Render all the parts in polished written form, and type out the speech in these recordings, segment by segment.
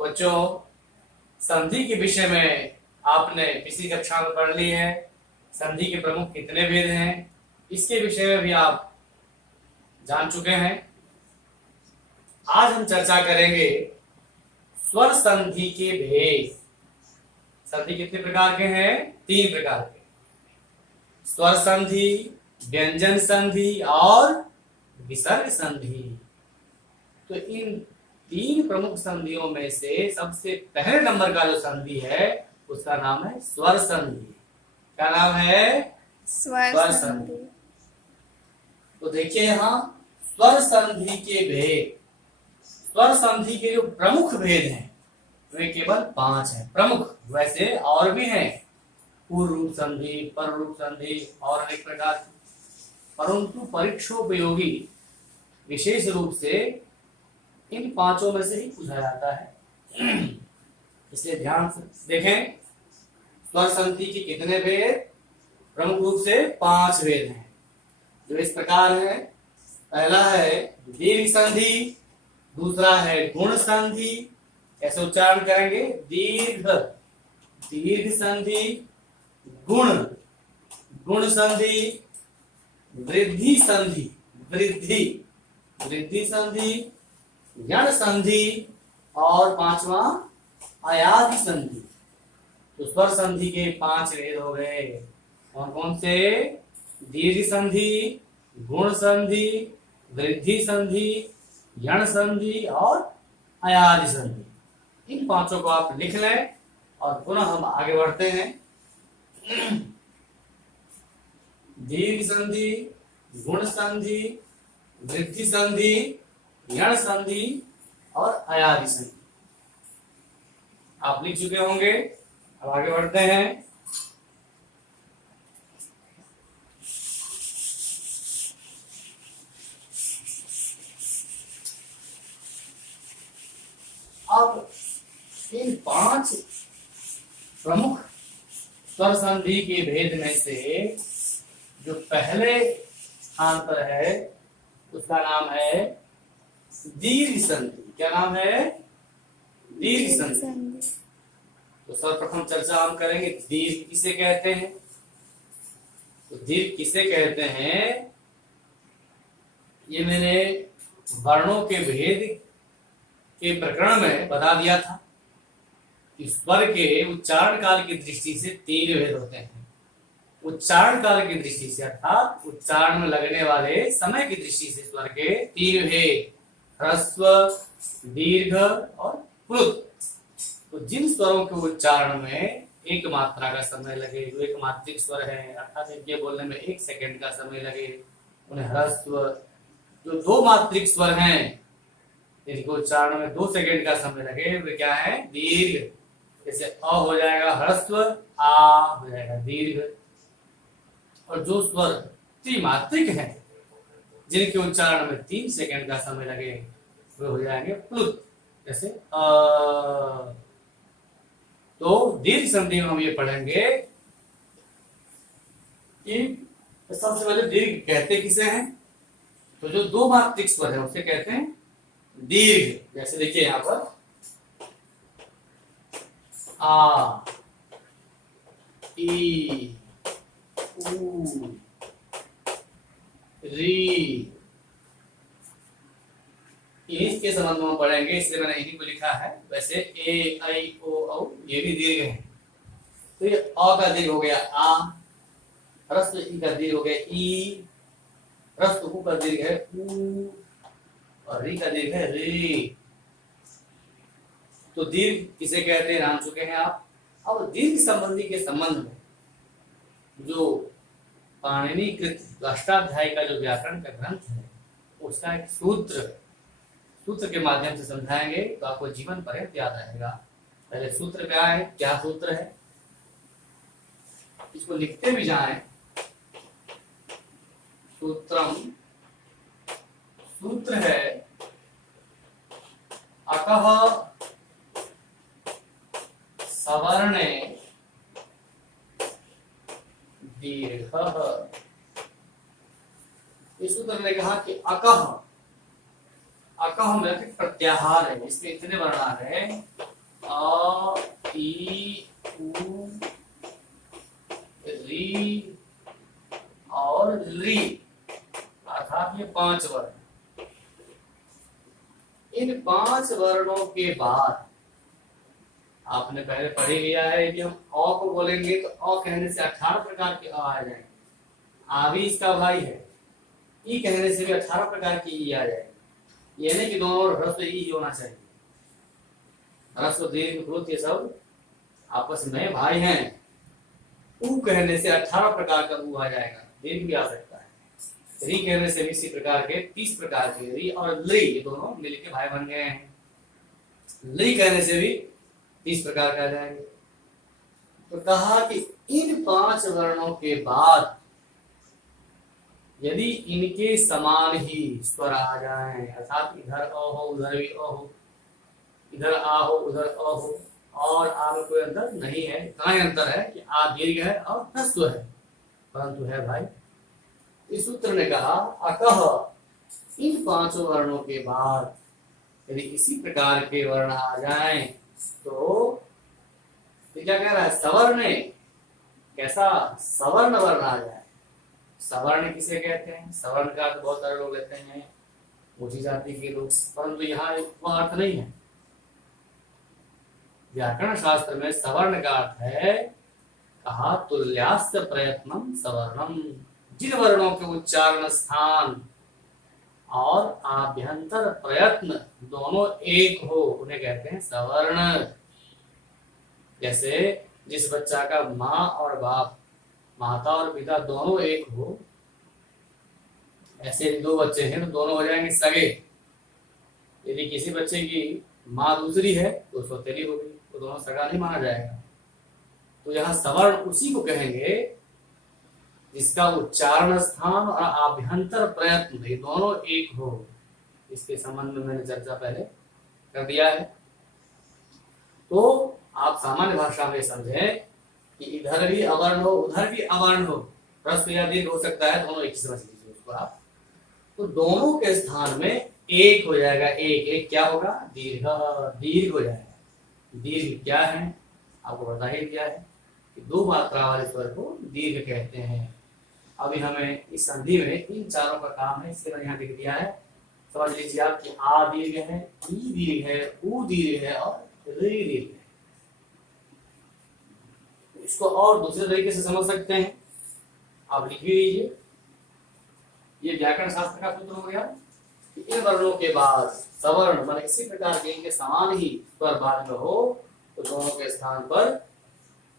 बच्चों, संधि के विषय में आपने पिछली कक्षा में पढ़ ली है। संधि के प्रमुख कितने भेद हैं इसके विषय में भी आप जान चुके हैं। आज हम चर्चा करेंगे स्वर संधि के भेद। संधि कितने प्रकार के हैं? 3 प्रकार के। स्वर संधि, व्यंजन संधि और विसर्ग संधि। तो इन 3 प्रमुख संधियों में से सबसे पहले नंबर का जो संधि है उसका नाम है स्वर संधि। क्या नाम है? स्वर संधि। तो देखिए यहाँ स्वर संधि के भेद। स्वर संधि के जो प्रमुख भेद हैं वे केवल 5 हैं प्रमुख। वैसे और भी हैं, पूर्व रूप संधि, पर रूप संधि और अनेक प्रकार की, परंतु परीक्षोपयोगी विशेष रूप से इन 5 में से ही पूछा जाता है। इसलिए ध्यान से देखें, स्वर संधि के कितने भेद? प्रमुख रूप से 5 भेद हैं जो इस प्रकार है। पहला है दीर्घ संधि, दूसरा है गुण संधि। कैसे उच्चारण करेंगे? दीर्घ संधि, गुण संधि, वृद्धि संधि, यण संधि और 5वां अयाधि संधि। तो स्वर संधि के 5 भेद हो गए। कौन कौन से? दीर्घ संधि, गुण संधि, वृद्धि संधि, यण संधि और अयाधि संधि। इन 5 को आप लिख लें और पुनः हम आगे बढ़ते हैं। दीर्घ संधि, गुण संधि, वृद्धि संधि, यण संधि और अयाधि संधि आप लिख चुके होंगे। अब आगे बढ़ते हैं। अब इन 5 प्रमुख स्वर संधि के भेद में से जो पहले स्थान पर है उसका नाम है दीर्घ संधि। क्या नाम है? दीर्घ संधि। तो सर्वप्रथम चर्चा हम करेंगे दीर्घ किसे कहते हैं। तो दीर्घ किसे कहते हैं ये मैंने वर्णों के भेद के प्रकरण में बता दिया था कि स्वर के उच्चारण काल की दृष्टि से 3 भेद होते हैं। उच्चारण काल की दृष्टि से अर्थात उच्चारण में लगने वाले समय की दृष्टि से स्वर के 3 भेद, ह्रस्व, दीर्घ और प्लुत। तो जिन स्वरों के उच्चारण में एक मात्रा का समय लगे, जो एक मात्रिक स्वर है अर्थात इनके बोलने में 1 सेकंड का समय लगे, उन्हें ह्रस्व। जो 2 मात्रिक स्वर हैं जिनके उच्चारण में 2 सेकंड का समय लगे वे क्या है? दीर्घ। जैसे अ हो जाएगा ह्रस्व, आ हो जाएगा दीर्घ। और जो स्वर त्रिमात्रिक हैं जिनके उच्चारण में 3 सेकंड का समय लगे वे हो जाएंगे प्लुत। जैसे तो दीर्घ संधि में हम ये पढ़ेंगे कि सबसे पहले दीर्घ कहते किसे हैं? तो जो 2 मात्रिक स्वर है उसे कहते हैं दीर्घ। जैसे देखिए यहां पर आ, ई, ऊ, री। इसके संबंध में हम पढ़ेंगे इसलिए मैंने इन्हीं को लिखा है। वैसे ए, आई, ओ, औ ये भी दीर्घ है। तो ये अ का दीर्घ हो गया आ, ह्रस्व ई का दीर्घ हो गया ई, ह्रस्व उ का दीर्घ है ऊ और री का दीर्घ है री। तो दीर्घ किसे कहते हैं जान चुके हैं आप। अब दीर्घ संबंधी के संबंध में जो पाणिनीकृत अष्टाध्यायी का जो व्याकरण का ग्रंथ है उसका एक सूत्र के माध्यम से समझाएंगे तो आपको जीवन पर्यंत याद रहेगा। पहले सूत्र क्या है? क्या सूत्र है इसको लिखते भी जाएं। सूत्रम, सूत्र है अकः सवर्णे दीर्घः। इस सूत्र ने कहा कि अकः, अकः में प्रत्याहार है, इसमें इतने वर्ण आ रहे हैं अ ई उ री और ली, अर्थात ये 5 वर्ण। इन 5 वर्णों के बाद आपने पहले पढ़ ही लिया है कि हम अ को बोलेंगे तो अ कहने से 18 प्रकार के अ आ जाएंगे। आ भी इसका भाई है। ई कहने से भी 18 प्रकार की ई आ जाएगी। ये नहीं कि दोनों ह्रस्व ई ही होना चाहिए। ह्रस्व दीर्घ कृत ये सब आपस में भाई हैं। ऊ कहने से 18 प्रकार का ऊ आ जाएगा। दीर्घ भी आ सकता है। री कहने से भी इसी प्रकार के 30 प्रकार के री और ली, ये दोनों मिलके भाई बन गए हैं। ली कहने से भी 30 प्रकार का आ जाएंगे। तो कहा कि इन 5 वर्णों के बाद यदि इनके समान ही स्वर आ जाएं, अर्थात इधर अ हो उधर भी अ हो, इधर आ हो उधर अ हो, और आ में कोई अंतर नहीं है। इतना ही अंतर है कि आ दीर्घ है और ह्रस्व है, परंतु है भाई। इस सूत्र ने कहा अतः इन 5 वर्णों के बाद यदि इसी प्रकार के वर्ण आ जाएं तो क्या कह रहा है, सवर्ण। कैसा? सवर्ण वर्ण आ जाए। सवर्ण किसे कहते हैं? सवर्ण का अर्थ बहुत सारे लोग लेते हैं ऊंची जाति के लोग, परंतु यहाँ वह अर्थ नहीं है। व्याकरण शास्त्र में सवर्ण का अर्थ है, कहा तुल्यास्त प्रयत्नम सवर्णम। जिन वर्णों के उच्चारण स्थान और आभ्यंतर प्रयत्न दोनों एक हो उन्हें कहते हैं सवर्ण। जैसे जिस बच्चा का माँ और बाप, माता और पिता दोनों एक हो, ऐसे 2 बच्चे हैं तो दोनों हो जाएंगे सगे। यदि किसी बच्चे की माँ दूसरी है तो सौतेली होगी, तो दोनों सगा नहीं माना जाएगा। तो यहाँ सवर्ण उसी को कहेंगे जिसका उच्चारण स्थान और आभ्यंतर प्रयत्न ये दोनों एक हो। इसके संबंध में मैंने चर्चा पहले कर दिया है। तो आप सामान्य भाषा में समझें कि इधर भी अवर्ण हो उधर भी अवर्ण हो, ह्रस्व या दीर्घ हो सकता है, दोनों एक ही समझ लीजिए उसको आप। तो दोनों के स्थान में एक हो जाएगा। एक क्या होगा? दीर्घ। दीर्घ हो जाएगा। दीर्घ क्या है आपको पता ही क्या है कि 2 मात्रा वाले स्वर को दीर्घ कहते हैं। अभी हमें इस संधि में इन चारों का काम है, इसके मैंने यहाँ लिख दिया है। समझ लीजिए आप कि आ दीर्घ है, ई दीर्घ है, ऊ दीर्घ है और री दीर्घ है। इसको और दूसरे तरीके से समझ सकते हैं, आप लिख भी लीजिए। ये व्याकरण शास्त्र का सूत्र हो गया कि इन वर्णों के बाद सवर्ण मान इसी प्रकार के इनके समान ही स्वर बाद में हो तो दोनों के स्थान पर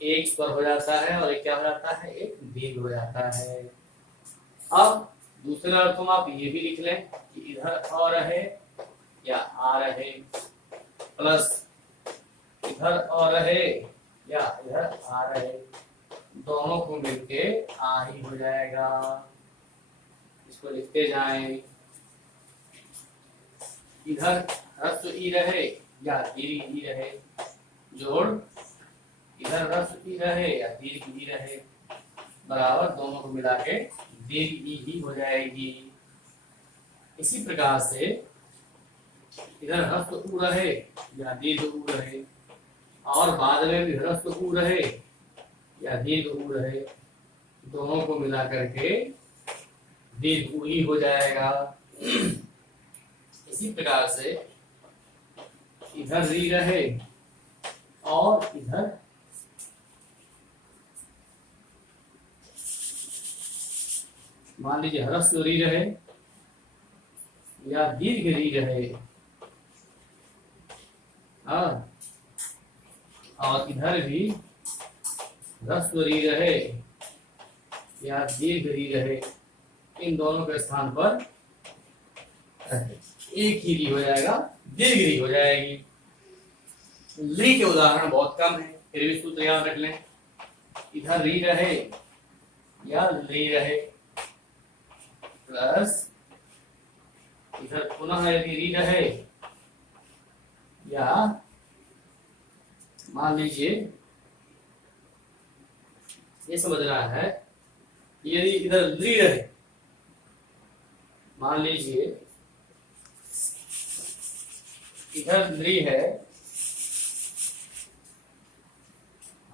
एक स्वर हो जाता है और एक क्या हो जाता है? एक दीर्घ हो जाता है। अब दूसरे अर्थ में आप ये भी लिख लें कि इधर अ रहे या आ रहे, प्लस इधर अ रहे या इधर आ रहे, दोनों को मिलके आ ही हो जाएगा। इसको लिखते जाएं। इधर ह्रस्व ई रहे या दीर्घ ई रहे, जोड़ इधर ह्रस्व ई रहे या दीर्घ ई रहे, बराबर दोनों को मिला के दीर्घ ई ही हो जाएगी। इसी प्रकार से इधर ह्रस्व उ रहे या दीर्घ उ रहे, और बाद में भी ह्रस्व उ रहे या दीर्घ उ रहे, दोनों को मिला करके दीर्घ उ ही हो जाएगा। इसी प्रकार से इधर री रहे और इधर मान लीजिए ह्रस्व री रहे या दीर्घ री रहे, और इधर भी ह्रस्व री रहे या दीर्घ री रहे, इन दोनों के स्थान पर एक ही री हो जाएगा, दीर्घ री हो जाएगी। ली के उदाहरण बहुत कम है, फिर भी सूत्र याद रख लें। इधर री रहे या ली रहे, प्लस इधर पुनः यदि री रहे या मान लीजिए ये समझना है यदि इधर ली रहे, मान लीजिए इधर ली है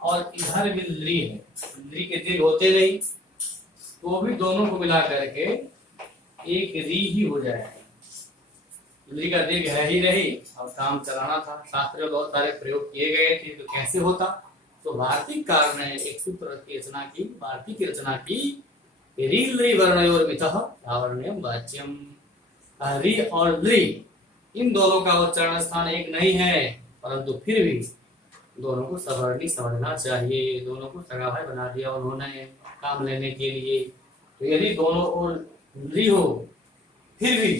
और इधर भी ली है, ली के दीर्घ होते नहीं, तो भी दोनों को मिला करके एक री ही हो जाएगा। ली का दीर्घ है ही नहीं और काम चलाना था। शास्त्र में बहुत सारे प्रयोग किए गए थे, तो कैसे होता? तो वार्तिककार ने एक सूत्र की रचना की, वार्तिक की रचना की, री लृ वर्णयोर्मितः सावर्ण्यम वाच्यम। री और लृ इन दोनों का उच्चारण स्थान एक नहीं है, परंतु फिर भी दोनों को सवर्णी समझना चाहिए। दोनों को सगा भाई बना दिया उन्होंने काम लेने के लिए। तो यदि दोनों ओर री हो फिर भी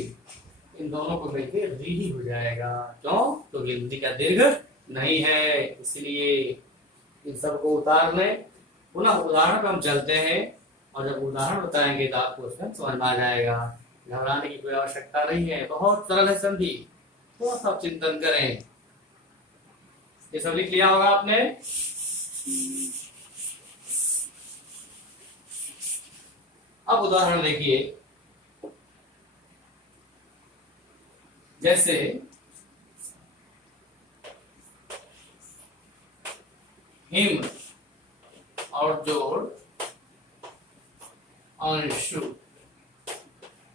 इन दोनों को मिलकर री ही हो जाएगा। क्यों? तो गिनती का दीर्घ नहीं है, इसलिए इन सबको उतार लें। पुनः उदाहरण पर हम चलते हैं, और जब उदाहरण बताएंगे तो आपको उसमें समझ में आ जाएगा। घबराने की कोई आवश्यकता नहीं है, बहुत सरल है संधि। थोड़ा सा चिंतन करें। ये सब लिख लिया होगा आपने। अब उदाहरण देखिए, जैसे हिम और जोड़ अंशु,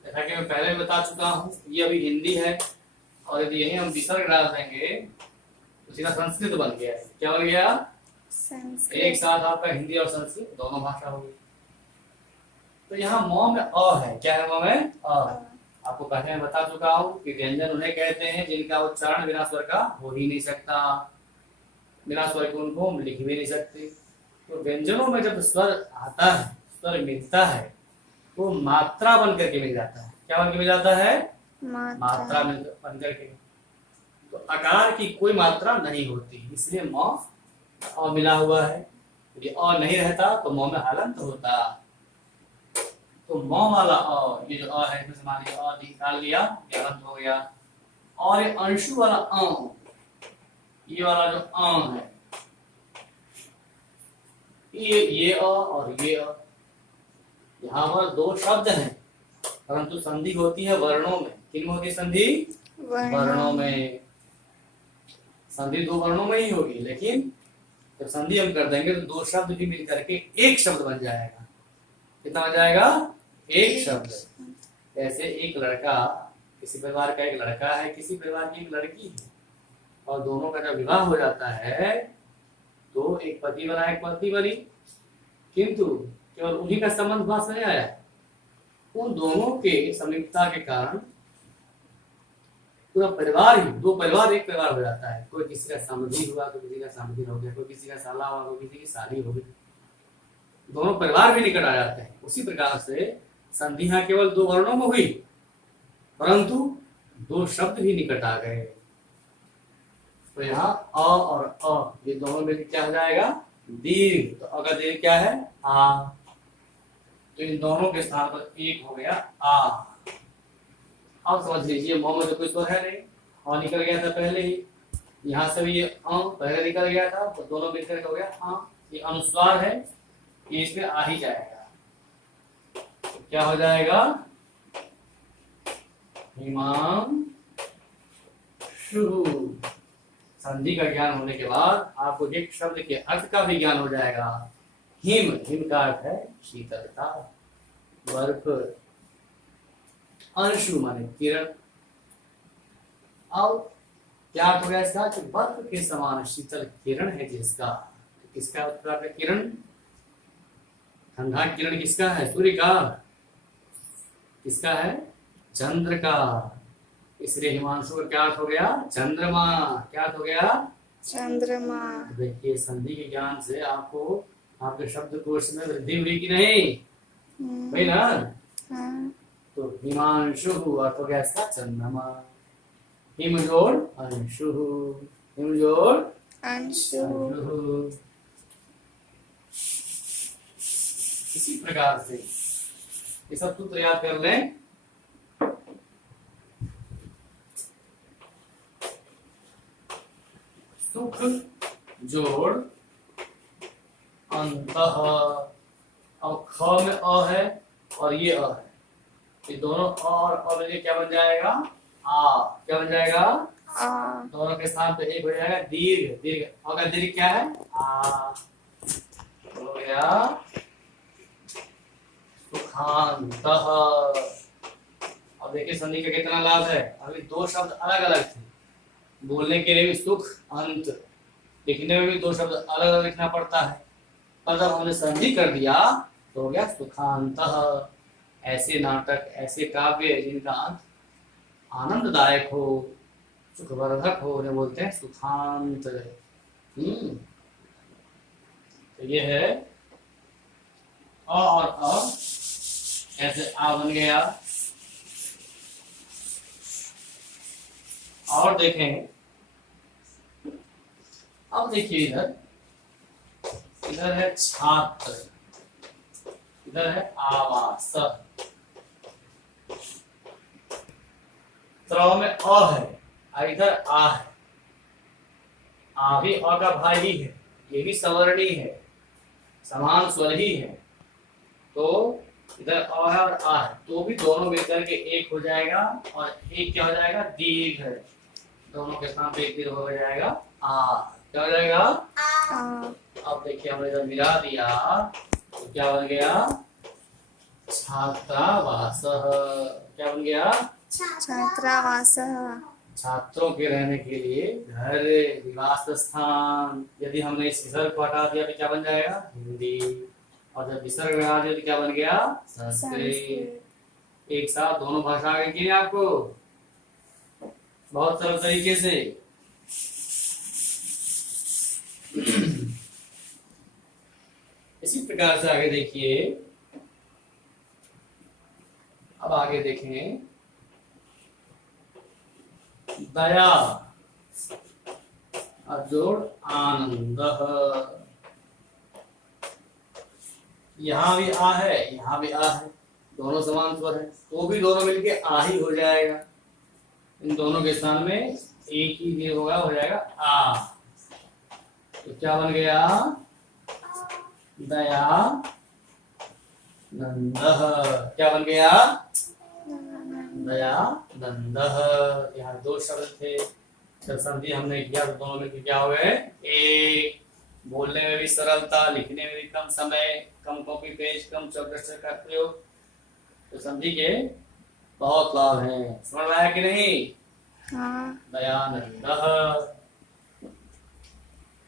जैसा कि मैं पहले बता चुका हूं, ये अभी हिंदी है, और यदि यही हम विसर्ग डाल देंगे तो सीधा संस्कृत बन गया है। क्या बन गया? संस्कृत। एक साथ आपका हिंदी और संस्कृत दोनों भाषा होगी। तो यहाँ म में अ है। क्या है म में? अ। आपको पहले मैं बता चुका हूँ कि व्यंजन उन्हें कहते हैं जिनका उच्चारण बिना स्वर का हो ही नहीं सकता। बिना स्वर के उनको हम लिख भी नहीं सकते। तो व्यंजनों में जब स्वर आता है, स्वर मिलता है, तो मात्रा बन करके मिल जाता है। क्या बन के मिल जाता है? मात्रा बन करके। तो आकार की कोई मात्रा नहीं होती, इसलिए म अ मिला हुआ है। यदि अ नहीं रहता तो म में हलंत होता। तो म वाला अ, ये जो अ है इसमें मान लिया अ निकाल लिया, ये हलंत हो गया। और ये अंशु वाला अ, ये वाला जो अ है, ये अ और ये अ, यहाँ पर दो शब्द हैं, परंतु संधि होती है वर्णों में। किन होती है संधि? वर्णों में। संधि दो वर्णों में ही होगी, लेकिन जब संधि हम कर देंगे तो दो शब्द भी मिलकर के एक शब्द बन जाएगा। कितना बन जाएगा? एक शब्द। जैसे एक लड़का, किसी परिवार का एक लड़का है, किसी परिवार की एक लड़की है, और दोनों का जब विवाह हो जाता है तो एक पति बना एक पत्नी बनी, किंतु केवल उन्हीं का संबंध पास नहीं आया। उन दोनों के समीपता के कारण पूरा परिवार ही, दो परिवार एक परिवार हो जाता है। कोई किसी का समधी हुआ तो किसी का समधी हो गया, कोई किसी का साला हुआ तो किसी की शादी हो गई, दोनों परिवार भी निकट आ जाते हैं। उसी प्रकार से संधि यहाँ केवल दो वर्णों में हुई, परंतु दो शब्द भी निकट आ गए। तो यहाँ अ और अ ये दोनों में क्या हो जाएगा? दीर्घ। तो अ का दीर्घ क्या है? आ। तो इन दोनों के स्थान पर एक हो गया आ। अब समझ लीजिए, म में तो कोई स्वर है नहीं, अ निकल गया था पहले ही। यहाँ से भी ये अ पहले निकल गया था, तो दोनों मिलकर हो गया अ। ये अनुस्वार है, ये इसमें आ ही जाएगा। क्या हो जाएगा? हिमांशु। संधि का ज्ञान होने के बाद आपको एक शब्द के अर्थ का भी ज्ञान हो जाएगा। हिम, हिम का अर्थ है शीतलता, बर्फ। अंशु माने किरण। अब क्या अर्थ हो गया इसका? कि बर्फ के समान शीतल किरण है जिसका। किसका उत्तर है? किरण। ठंडा किरण किसका है? सूर्य का। किसका है? चंद्र का। इसलिए हिमांशु का क्या अर्थ हो गया? चंद्रमा। क्या अर्थ हो गया? चंद्रमा। देखिए, संधि के ज्ञान से आपको आपके शब्दकोश में वृद्धि हुई कि नहीं? भाई ना। तो हिमांशु अर्थ हो गया इसका चंद्रमा। हिम जोड़ अंशु, हिम जोड़ अंशु। इसी प्रकार से ये सब सूत्र याद कर लें। सुख जोड़ अंतः। अब ख में अ है और ये अ है, ये दोनों अ और अ मिलकर क्या बन जाएगा? आ। क्या बन जाएगा? आ। दोनों के स्थान पे एक हो जाएगा दीर्घ। दीर्घ, अ का दीर्घ क्या है? आ। हो गया सुखांतः। अब देखिए संधि का कितना लाभ है। अभी दो शब्द अलग अलग थे, बोलने के लिए भी सुख अंत, लिखने में भी दो शब्द अलग अलग लिखना पड़ता है, पर जब हमने संधि कर दिया तो हो गया सुखांतः। ऐसे नाटक, ऐसे काव्य जिनका अंत आनंददायक हो, सुखवर्धक हो, उन्हें बोलते हैं सुखांत। तो ये है अ और अ, ऐसे आ बन गया। और देखें, अब देखिए इधर, इधर है छात्र, इधर है आवास। त्र में अ है और इधर आ है। आ भी अ का भाई ही है, ये भी सवर्णी है, समान स्वर ही है। तो इधर अ है और आ है, तो भी दोनों मिलकर के एक हो जाएगा, और एक क्या हो जाएगा, दीर्घ है। दोनों के स्थान पे एक दीर्घ हो जाएगा आ। क्या हो जाएगा? अब देखिए हमने जब मिला दिया तो क्या बन गया? छात्रावास। क्या बन गया? छात्रावास। छात्रों के रहने के लिए घर, निवास स्थान। यदि हमने इस विसर्ग को हटा दिया तो क्या बन जाएगा? हिंदी। और जब विसर्ग लगा दिया तो क्या बन गया? संस्कृत। एक साथ दोनों भाषा आ गई कि नहीं आपको? बहुत सरल तरीके से। इसी प्रकार से आगे देखिए, अब आगे देखें, दया और जोड़ आनंद। यहाँ भी आ है, यहाँ भी आ है, दोनों समान स्वर है, तो भी दोनों मिलके आ ही हो जाएगा। इन दोनों के स्थान में एक ही भी होगा, हो जाएगा आ। तो क्या बन गया? दया नंद। क्या बन गया? दया नंद। यहाँ दो शब्द थे, जब संधि हमने किया तो दोनों में क्या हो गए? एक। बोलने में भी सरलता, लिखने में भी कम समय, कम कॉपी पेज, कम चौकट का प्रयोग। तो संधि के बहुत लाभ हैं। समझ में आया कि नहीं? हाँ। दयानंद।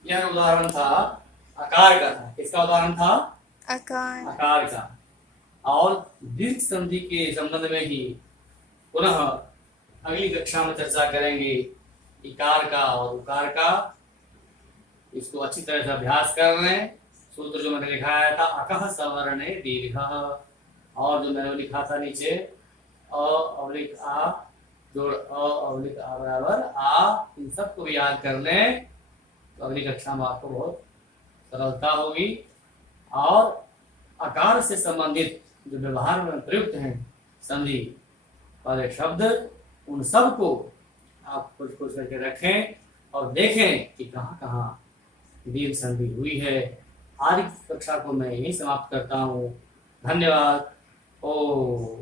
यह उदाहरण था आकार का। किसका उदाहरण था? आकार। आकार का। और दीर्घ संधि के संबंध में ही पुनः अगली कक्षा में चर्चा करेंगे, इकार का और उकार का। इसको अच्छी तरह से अभ्यास कर रहे हैं। सूत्र जो मैंने लिखाया था, अकः सवर्णे दीर्घः, और जो मैंने लिखा था नीचे, अ अवलिक आ जोड़ अ अवलिक आ बराबर आ, इन सबको भी याद कर लें तो अगली कक्षा में आपको बहुत सरलता होगी। और आकार से संबंधित जो व्यवहार में प्रयुक्त हैं संधि वाले शब्द, उन सबको आप कुछ कुछ करके रखें और देखें कि कहाँ कहाँ दीर्घ संधि हुई है। आज की कक्षा को मैं यही समाप्त करता हूँ। धन्यवाद। ओ